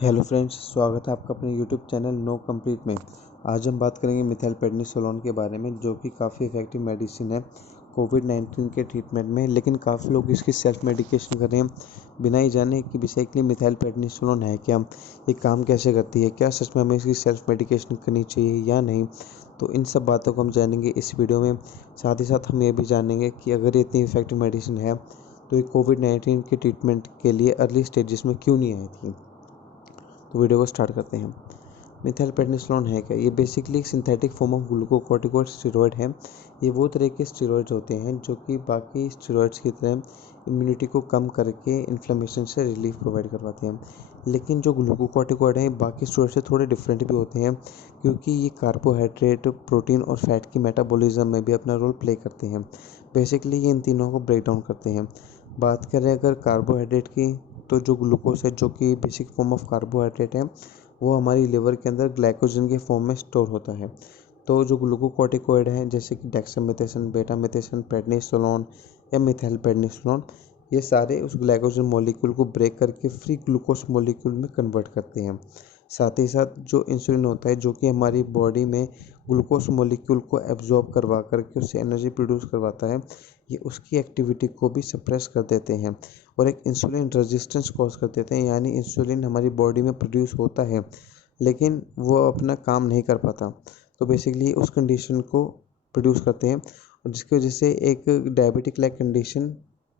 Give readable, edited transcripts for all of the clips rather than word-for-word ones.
Hello friends, स्वागत है आपका अपने यूट्यूब चैनल नो कंप्लीट में। आज हम बात करेंगे मिथाइलप्रेडनिसोलोन के बारे में, जो कि काफ़ी इफेक्टिव मेडिसिन है कोविड-19 के ट्रीटमेंट में। लेकिन काफ़ी लोग इसकी सेल्फ मेडिकेशन कर रहे हैं बिना ही जाने कि बेसिकली मिथाइलप्रेडनिसोलोन है क्या, ये काम कैसे करती है, क्या सच में हमें इसकी सेल्फ मेडिकेशन करनी चाहिए या नहीं। तो इन सब बातों को हम जानेंगे इस वीडियो में। साथ ही साथ हम ये भी जानेंगे कि अगर ये इतनी इफेक्टिव मेडिसिन है तो ये कोविड-19 के ट्रीटमेंट के लिए अर्ली स्टेजेस में क्यों नहीं आई थी। तो वीडियो को स्टार्ट करते हैं। मिथाइलप्रेडनिसोलोन है क्या? ये बेसिकली एक synthetic form of glucocorticoid steroid है। ये वो तरह के स्टेरॉयड्स होते हैं जो कि बाकी स्टेरॉयड्स की तरह इम्यूनिटी को कम करके इन्फ्लेमेशन से रिलीफ प्रोवाइड करवाते हैं। लेकिन जो ग्लूकोकॉर्टिकॉइड हैं बाकी स्टेरॉयड से थोड़े डिफरेंट भी होते हैं, क्योंकि ये कार्बोहाइड्रेट, प्रोटीन और फैट की मेटाबॉलिज्म में भी अपना रोल प्ले करते हैं। बेसिकली ये इन तीनों को ब्रेक डाउन करते हैं। बात करें अगर कार्बोहाइड्रेट की, तो जो ग्लूकोज है, जो कि बेसिक फॉर्म ऑफ कार्बोहाइड्रेट है, वो हमारी लिवर के अंदर ग्लाइकोजन के फॉर्म में स्टोर होता है। तो जो ग्लूकोकॉर्टिकॉइड हैं जैसे कि डेक्सामेथासोन, बेटामेथासोन, प्रेडनिसोलोन या मिथाइलप्रेडनिसोलोन, ये सारे उस ग्लाइकोजन मॉलिक्यूल को ब्रेक करके फ्री ग्लूकोज मॉलिक्यूल में कन्वर्ट करते हैं। साथ ही साथ जो इंसुलिन होता है, जो कि हमारी बॉडी में ग्लूकोज मॉलिक्यूल को एब्जॉर्ब करवा करके उससे एनर्जी प्रोड्यूस करवाता है, ये उसकी एक्टिविटी को भी सप्रेस कर देते हैं और एक इंसुलिन रेजिस्टेंस कॉज कर देते हैं। यानी इंसुलिन हमारी बॉडी में प्रोड्यूस होता है लेकिन वो अपना काम नहीं कर पाता, तो बेसिकली उस कंडीशन को प्रोड्यूस करते हैं और जिसकी वजह से एक डायबिटिक लाइक कंडीशन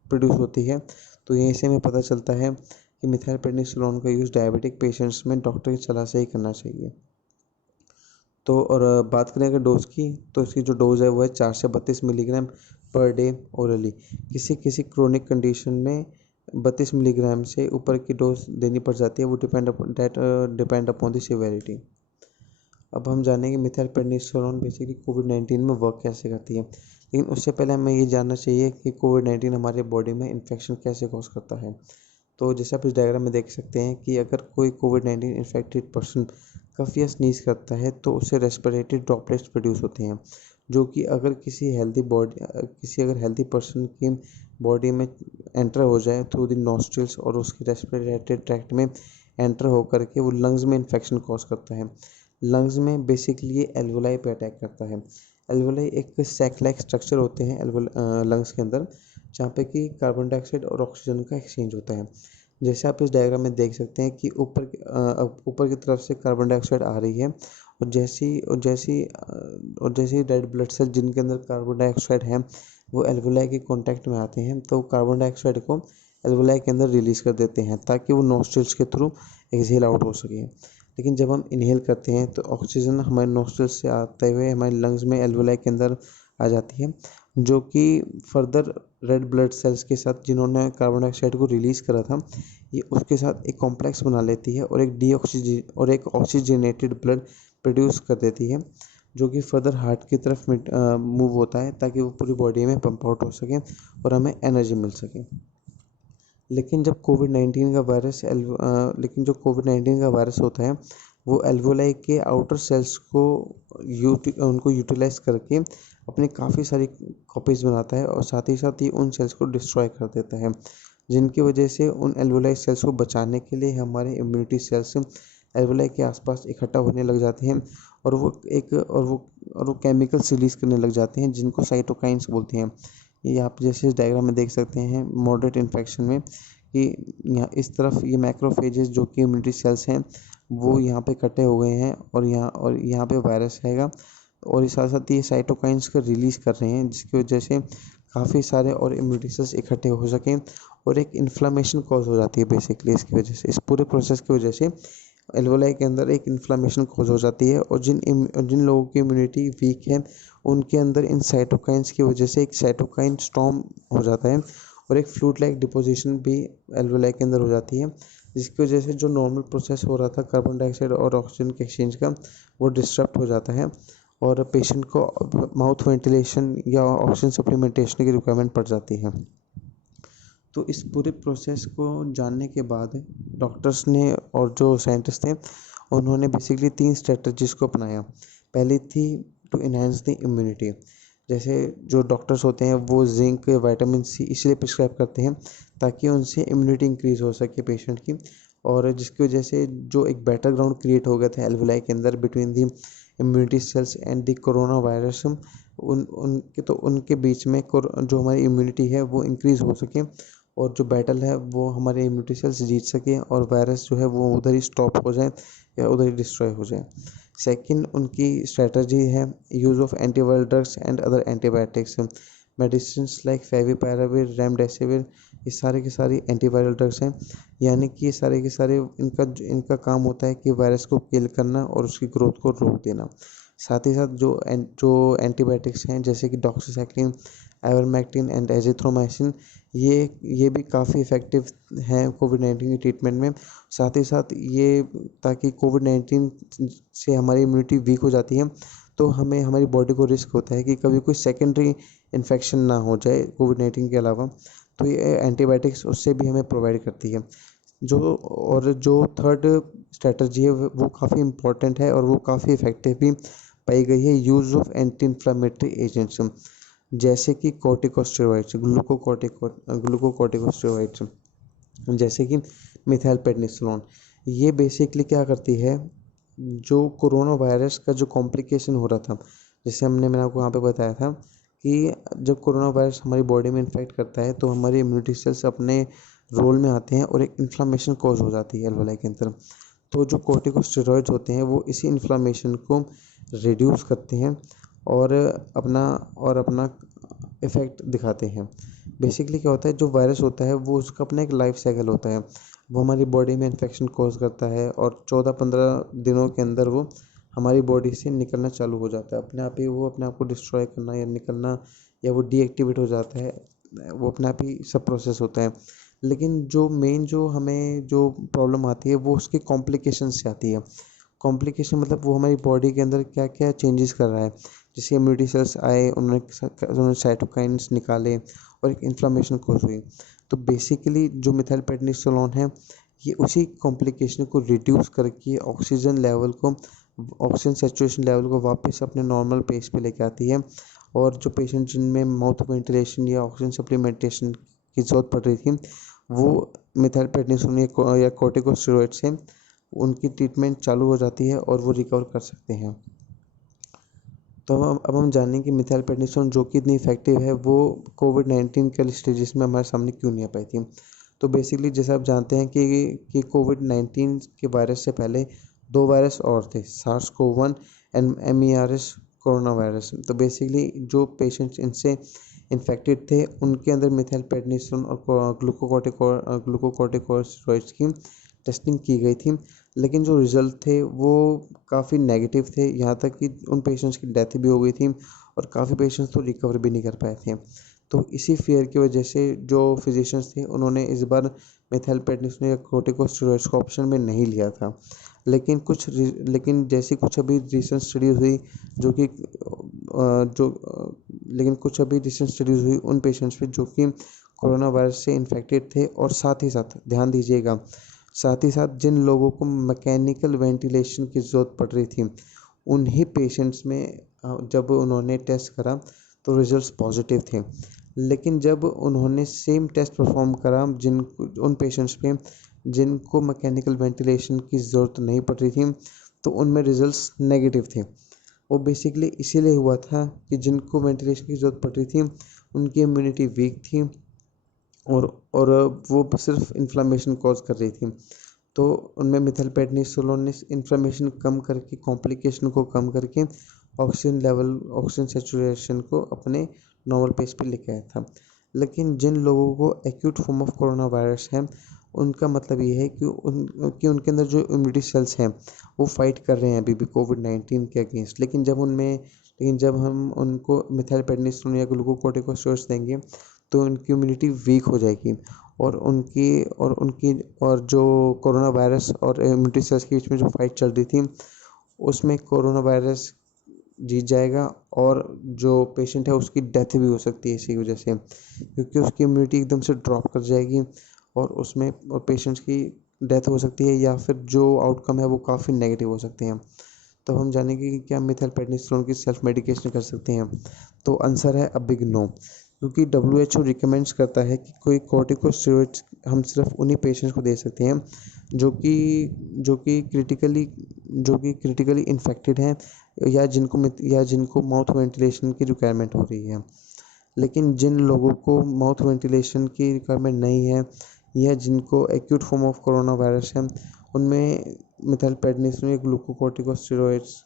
प्रोड्यूस होती है। तो यहीं से हमें पता चलता है कि मिथाइलप्रेडनिसोलोन का यूज़ डायबिटिक पेशेंट्स में डॉक्टर की सलाह से ही करना चाहिए। तो और बात करें अगर डोज की, तो इसकी जो डोज है वो है 4 से 32 मिलीग्राम पर डे ओरली। किसी किसी क्रोनिक कंडीशन में 32 मिलीग्राम से ऊपर की डोज देनी पड़ जाती है। वो डिपेंड अपॉन द सिवियरिटी। अब हम जानेंगे मिथाइलप्रेडनिसोलोन बेसिकली कोविड-19 में वर्क कैसे करती है। लेकिन उससे पहले हमें ये जानना चाहिए कि कोविड-19 हमारे बॉडी में इन्फेक्शन कैसे कॉज करता है। तो जैसे आप इस डायग्राम में देख सकते हैं कि अगर कोई कोविड-19 इन्फेक्टेड पर्सन कफ या स्नीज करता है तो उससे रेस्पिरेटरी ड्रॉपलेट्स प्रोड्यूस होते हैं, जो कि अगर किसी अगर हेल्दी पर्सन की बॉडी में एंटर हो जाए थ्रू द नॉस्ट्रिल्स और उसके रेस्पिरेटरी ट्रैक्ट में एंटर होकर के वो लंग्स में इन्फेक्शन कॉज करता है। लंग्स में बेसिकली ये एल्वोलाई पे अटैक करता है। एल्वोलाई एक सैक लाइक स्ट्रक्चर होते हैं लंग्स के अंदर, जहाँ पे कि कार्बन डाइऑक्साइड और ऑक्सीजन का एक्सचेंज होता है। जैसे आप इस डायग्राम में देख सकते हैं कि ऊपर की तरफ से कार्बन डाइऑक्साइड आ रही है और जैसी रेड ब्लड सेल जिनके अंदर कार्बन डाइऑक्साइड है वो एल्वोलाई के कांटेक्ट में आते हैं, तो कार्बन डाइऑक्साइड को एल्वोलाई के अंदर रिलीज कर देते हैं ताकि वो नोस्ट्रिल्स के थ्रू एक्सहेल आउट हो सके। लेकिन जब हम इनहेल करते हैं तो ऑक्सीजन हमारे नोस्ट्रिल्स से आते हुए हमारे लंग्स में एल्वोलाई के अंदर आ जाती है, जो कि फर्दर रेड ब्लड सेल्स के साथ जिन्होंने कार्बन डाइऑक्साइड को रिलीज़ करा था, ये उसके साथ एक कॉम्प्लेक्स बना लेती है और एक ऑक्सीजनेटेड ब्लड प्रोड्यूस कर देती है, जो कि फर्दर हार्ट की तरफ मूव होता है ताकि वो पूरी बॉडी में पंप आउट हो सके और हमें एनर्जी मिल सके। लेकिन जब कोविड-19 का वायरस लेकिन जो कोविड-19 का वायरस होता है वो एल्वोलाई के आउटर सेल्स को उनको यूटिलाइज करके अपनी काफ़ी सारी कॉपीज़ बनाता है और साथ ही साथ ये उन सेल्स को डिस्ट्रॉय कर देता है, जिनकी वजह से उन एल्वोलाई सेल्स को बचाने के लिए हमारे इम्यूनिटी सेल्स एल्वोलाई के आसपास इकट्ठा होने लग जाते हैं और वो केमिकल्स रिलीज़ करने लग जाते हैं जिनको साइटोकाइंस बोलते हैं। ये आप जैसे इस डायग्राम में देख सकते हैं मॉडरेट इन्फेक्शन में कि यहाँ इस तरफ ये मैक्रोफेजेस जो कि इम्यूनिटी सेल्स हैं वो यहाँ पे इकट्ठे हो गए हैं और यहाँ पे वायरस रहेगा और इस साथ साथ ये साइटोकाइंस को रिलीज़ कर रहे हैं, जिसकी वजह से काफ़ी सारे और इम्यूनिटी सेल्स इकट्ठे हो सकें और एक इन्फ्लामेशन कॉज हो जाती है। बेसिकली इसकी वजह से, इस पूरे प्रोसेस की वजह से एल्वोलाई के अंदर एक इन्फ्लामेशन कॉज हो जाती है और जिन लोगों की इम्यूनिटी वीक है उनके अंदर इन साइटोकाइंस की वजह से एक साइटोकाइन स्टॉर्म हो जाता है और एक फ्लूइड लाइक डिपोजिशन भी एल्वोलाई के अंदर हो जाती है, जिसकी वजह से जो नॉर्मल प्रोसेस हो रहा था कार्बन डाइऑक्साइड और ऑक्सीजन के एक्सचेंज का, वो डिस्टर्ब हो जाता है और पेशेंट को माउथ वेंटिलेशन या ऑक्सीजन सप्लीमेंटेशन की रिक्वायरमेंट पड़ जाती है। तो इस पूरे प्रोसेस को जानने के बाद डॉक्टर्स ने और जो साइंटिस्ट थे उन्होंने बेसिकली 3 स्ट्रेटजीज को अपनाया। पहली थी टू इन्हेंस द इम्यूनिटी। जैसे जो डॉक्टर्स होते हैं वो जिंक, विटामिन सी इसलिए प्रिस्क्राइब करते हैं ताकि उनसे इम्यूनिटी इंक्रीज़ हो सके पेशेंट की और जिसकी वजह से जो एक बैटल ग्राउंड क्रिएट हो गया था एल्वुलाई के अंदर between the immunity cells and the coronavirus, उनके बीच में जो हमारी इम्यूनिटी है वो इंक्रीज़ हो सके और जो बैटल है वो हमारे इम्यूनिटी सेल्स जीत सके और वायरस जो है वो उधर ही स्टॉप हो जाए या उधर ही डिस्ट्रॉय हो जाए। सेकंड, उनकी स्ट्रेटजी है use of antiviral drugs and other antibiotics. Medicine like favipiravir, remdesivir, ये सारे के सारे एंटीवायरल ड्रग्स हैं, यानी कि ये सारे के सारे इनका काम होता है कि वायरस को किल करना और उसकी ग्रोथ को रोक देना। साथ ही साथ जो एंटीबायोटिक्स हैं जैसे कि डॉक्सीसाइक्लिन, आइवरमेक्टिन एंड एजिथ्रोमाइसिन, ये भी काफ़ी इफ़ेक्टिव हैं कोविड-19 की ट्रीटमेंट में। साथ ही साथ ये ताकि कोविड-19 से हमारी इम्यूनिटी वीक हो जाती है तो हमें हमारी बॉडी को रिस्क होता है कि कभी कोई सेकेंडरी इन्फेक्शन ना हो जाए कोविड-19 के अलावा, तो ये एंटीबायोटिक्स उससे भी हमें प्रोवाइड करती है। जो थर्ड स्ट्रेटजी है वो काफ़ी इम्पोर्टेंट है और वो काफ़ी इफ़ेक्टिव भी पाई गई है, use of anti inflammatory agents जैसे कि कॉर्टिकोस्टेरॉइड्स, ग्लूकोकॉर्टिकोस्टेरॉइड्स, जैसे कि मिथाइलप्रेडनिसोलोन। ये बेसिकली क्या करती है, जो कोरोना वायरस का जो कॉम्प्लिकेशन हो रहा था, जैसे मैंने आपको वहाँ पे बताया था कि जब कोरोना वायरस हमारी बॉडी में इन्फेक्ट करता है तो हमारी इम्यूनिटी सेल्स अपने रोल में आते हैं और एक इन्फ्लामेशन कॉज हो जाती है एल्वुलाई के अंदर। तो जो कॉर्टिकोस्टेरॉइड्स होते हैं वो इसी इन्फ्लामेशन को रिड्यूस करते हैं और अपना इफ़ेक्ट दिखाते हैं। बेसिकली क्या होता है, जो वायरस होता है वो उसका अपना एक लाइफ साइकिल होता है, वो हमारी बॉडी में इन्फेक्शन कॉज करता है और 14-15 दिनों के अंदर वो हमारी बॉडी से निकलना चालू हो जाता है, अपने आप ही वो अपने आप को डिस्ट्रॉय करना या निकलना या वो डीएक्टिवेट हो जाता है, वो अपने आप ही सब प्रोसेस होता है। लेकिन जो हमें जो प्रॉब्लम आती है वो उसके कॉम्प्लिकेशन से आती है। कॉम्प्लिकेशन मतलब वो हमारी बॉडी के अंदर क्या क्या चेंजेस कर रहा है, जैसे इम्यूनिटी सेल्स आए, उन्होंने साइटोकाइन्स निकाले और एक इन्फ्लामेशन कॉज हुई। तो बेसिकली जो मिथाइलप्रेडनिसोलोन है ये उसी कॉम्प्लिकेशन को रिड्यूस करके ऑक्सीजन सैचुरेशन लेवल को वापस अपने नॉर्मल पेज पे लेके आती है और जो पेशेंट जिनमें माउथ वेंटिलेशन या ऑक्सीजन सप्लीमेंटेशन की ज़रूरत पड़ रही थी वो मिथाइलप्रेडनिसोलोन या कॉर्टिकोस्टेरॉइड से उनकी ट्रीटमेंट चालू हो जाती है और वो रिकवर कर सकते हैं। तो अब हम जानेंगे कि मिथाइलप्रेडनिसोलोन जो कि इतनी इफेक्टिव है वो कोविड-19 के स्टेजेस में हमारे सामने क्यों नहीं आ पाई थी। तो बेसिकली जैसे आप जानते हैं कि कोविड-19 के वायरस से पहले 2 वायरस और थे, सार्स-कोव-1 एंड MERS कोरोना वायरस। तो बेसिकली जो पेशेंट्स इनसे इन्फेक्टेड थे उनके अंदर मिथाइलप्रेडनिसोलोन और ग्लूकोकॉर्टिकोस्टेरॉइड्स की टेस्टिंग की गई थी, लेकिन जो रिज़ल्ट थे वो काफ़ी नेगेटिव थे, यहाँ तक कि उन पेशेंट्स की डेथ भी हो गई थी और काफ़ी पेशेंट्स तो रिकवर भी नहीं कर पाए थे। तो इसी फ़ियर की वजह से जो फिजिशियंस थे उन्होंने इस बार मिथाइलप्रेडनिसोलोन या कॉर्टिकोस्टेरॉइड्स को ऑप्शन में नहीं लिया था। लेकिन जैसी कुछ अभी रिसेंट स्टडीज़ हुई जो कि लेकिन कुछ अभी रिसेंट स्टडीज़ हुई उन पेशेंट्स पे जो कि कोरोना वायरस से इन्फेक्टेड थे और साथ ही साथ ध्यान दीजिएगा, साथ ही साथ जिन लोगों को मैकेनिकल वेंटिलेशन की ज़रूरत पड़ रही थी उन्हीं पेशेंट्स में जब उन्होंने टेस्ट करा तो रिजल्ट्स पॉजिटिव थे। लेकिन जब उन्होंने सेम टेस्ट परफॉर्म करा उन पेशेंट्स पे जिनको मैकेनिकल वेंटिलेशन की ज़रूरत नहीं पड़ रही थी तो उनमें रिजल्ट्स नेगेटिव थे। वो बेसिकली इसीलिए हुआ था कि जिनको वेंटिलेशन की ज़रूरत पड़ रही थी उनकी इम्यूनिटी वीक थी और वो सिर्फ इन्फ्लामेशन कॉज कर रही थी। तो उनमें मिथाइलप्रेडनिसोलोन ने इन्फ्लामेशन कम करके कॉम्प्लिकेशन को कम करके ऑक्सीजन सैचुरेशन को अपने नॉर्मल पेज पे लेके आया था। लेकिन जिन लोगों को acute form of corona virus है उनका मतलब ये है कि उनके अंदर जो इम्यूनिटी सेल्स हैं वो फाइट कर रहे हैं अभी भी कोविड-19 के अगेंस्ट। लेकिन जब हम उनको मिथाइलप्रेडनिसोलोन या ग्लूकोकॉर्टिकोस्टेरॉइड्स देंगे तो उनकी इम्यूनिटी वीक हो जाएगी और जो कोरोना वायरस और इम्यूनिटी सेल्स के बीच में जो फाइट चल रही थी उसमें कोरोना वायरस जीत जाएगा और जो पेशेंट है उसकी डेथ भी हो सकती है इसी वजह से, क्योंकि उसकी इम्यूनिटी एकदम से ड्रॉप कर जाएगी और पेशेंट्स की डेथ हो सकती है या फिर जो आउटकम है वो काफ़ी नेगेटिव हो सकते हैं। तो हम जानेंगे कि क्या मिथाइलप्रेडनिसोलोन की सेल्फ मेडिकेशन कर सकते हैं। तो आंसर है अ बिग नो, क्योंकि WHO रिकमेंड्स करता है कि कोई कॉर्टिकोस्टेरॉइड्स हम सिर्फ उन्हीं पेशेंट्स को दे सकते हैं जो कि क्रिटिकली इन्फेक्टेड हैं या जिनको माउथ वेंटिलेशन की रिक्वायरमेंट हो रही है। लेकिन जिन लोगों को माउथ वेंटिलेशन की रिक्वायरमेंट नहीं है या जिनको acute form of corona virus है, उनमें मिथाइलप्रेडनिसोलोन या ग्लूकोकॉर्टिकोस्टेरॉइड्स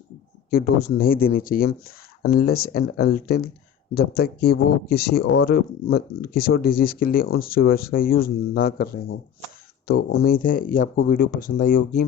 की डोज नहीं देनी चाहिए अनलेस एंड अनटिल जब तक कि वो किसी और डिजीज़ के लिए उन स्टेरॉइड्स का यूज़ ना कर रहे हों। तो उम्मीद है ये आपको वीडियो पसंद आई होगी।